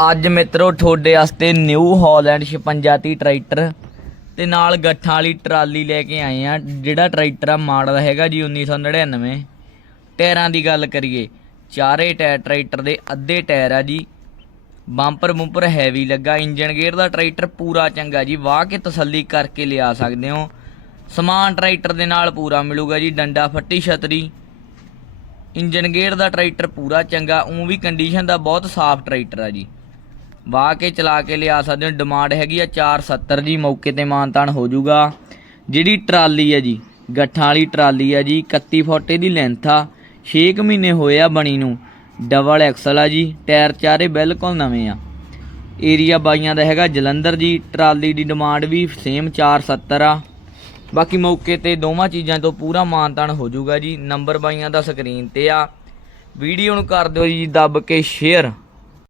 ਅੱਜ ਮਿੱਤਰੋ ਤੁਹਾਡੇ ਵਾਸਤੇ ਨਿਊ ਹਾਲੈਂਡ 56 ਟਰੈਕਟਰ ਤੇ ਨਾਲ ਗੱਠਾਂ ਵਾਲੀ ਟਰਾਲੀ ਲੈ ਕੇ ਆਏ ਆ, ਜਿਹੜਾ ਟਰੈਕਟਰ ਆ ਮਾਡਲ ਹੈਗਾ ਜੀ 1999 ਟਾਇਰਾਂ ਦੀ ਗੱਲ ਕਰੀਏ, ਚਾਰੇ ਟਾਇਰ ਟਰੈਕਟਰ ਦੇ ਅੱਧੇ ਟਾਇਰ ਆ ਜੀ, ਬੰਪਰ ਬੰਪਰ ਹੈਵੀ ਲੱਗਾ ਇੰਜਨ ਗੇਅਰ ਦਾ ਟਰੈਕਟਰ ਪੂਰਾ ਚੰਗਾ ਜੀ, ਵਾਹ ਕੇ ਤਸੱਲੀ ਕਰਕੇ ਲਿਆ ਸਕਦੇ ਹੋ। ਸਮਾਨ ਟਰੈਕਟਰ ਦੇ ਨਾਲ ਪੂਰਾ ਮਿਲੂਗਾ ਜੀ, ਡੰਡਾ ਫੱਟੀ ਛਤਰੀ। ਇੰਜਨ ਗੇਅਰ ਦਾ ਟਰੈਕਟਰ ਪੂਰਾ ਚੰਗਾ, ਉਂ ਵੀ ਕੰਡੀਸ਼ਨ ਦਾ ਬਹੁਤ ਸਾਫ਼ ਟਰੈਕਟਰ ਆ ਜੀ। ਵਾਹ ਕੇ ਚਲਾ ਕੇ ਲਿਆ ਸਕਦੇ ਹੋ। ਡਿਮਾਂਡ ਹੈਗੀ ਆ 470 ਜੀ, ਮੌਕੇ ਤੇ ਮਾਨਤਾਨ ਹੋ ਜਾਊਗਾ। ਜਿਹੜੀ ਟਰਾਲੀ ਆ ਜੀ, ਗੱਠਾਂ ਵਾਲੀ ਟਰਾਲੀ ਆ ਜੀ 31 ਫੁੱਟ ਦੀ ਲੈਂਥ ਆ। 6 ਮਹੀਨੇ ਹੋਏ ਆ ਬਣੀ ਨੂੰ। ਡਬਲ ਐਕਸਲ ਆ ਜੀ, ਟਾਇਰ ਚਾਰੇ ਬਿਲਕੁਲ ਨਵੇਂ ਆ। ਏਰੀਆ ਬਾਈਆਂ ਦਾ ਹੈਗਾ ਜਲੰਧਰ ਜੀ, ਟਰਾਲੀ ਦੀ ਡਿਮਾਂਡ ਵੀ ਸੇਮ 470 ਆ। ਬਾਕੀ ਮੌਕੇ ਤੇ ਦੋਵਾਂ ਚੀਜ਼ਾਂ ਤੋਂ ਪੂਰਾ ਮਾਨਤਾਨ ਹੋ ਜਾਊਗਾ ਜੀ। ਨੰਬਰ ਬਾਈਆਂ ਦਾ ਸਕਰੀਨ ਤੇ ਆ। ਵੀਡੀਓ ਨੂੰ ਕਰ ਦਿਓ ਜੀ, ਦੱਬ ਕੇ ਸ਼ੇਅਰ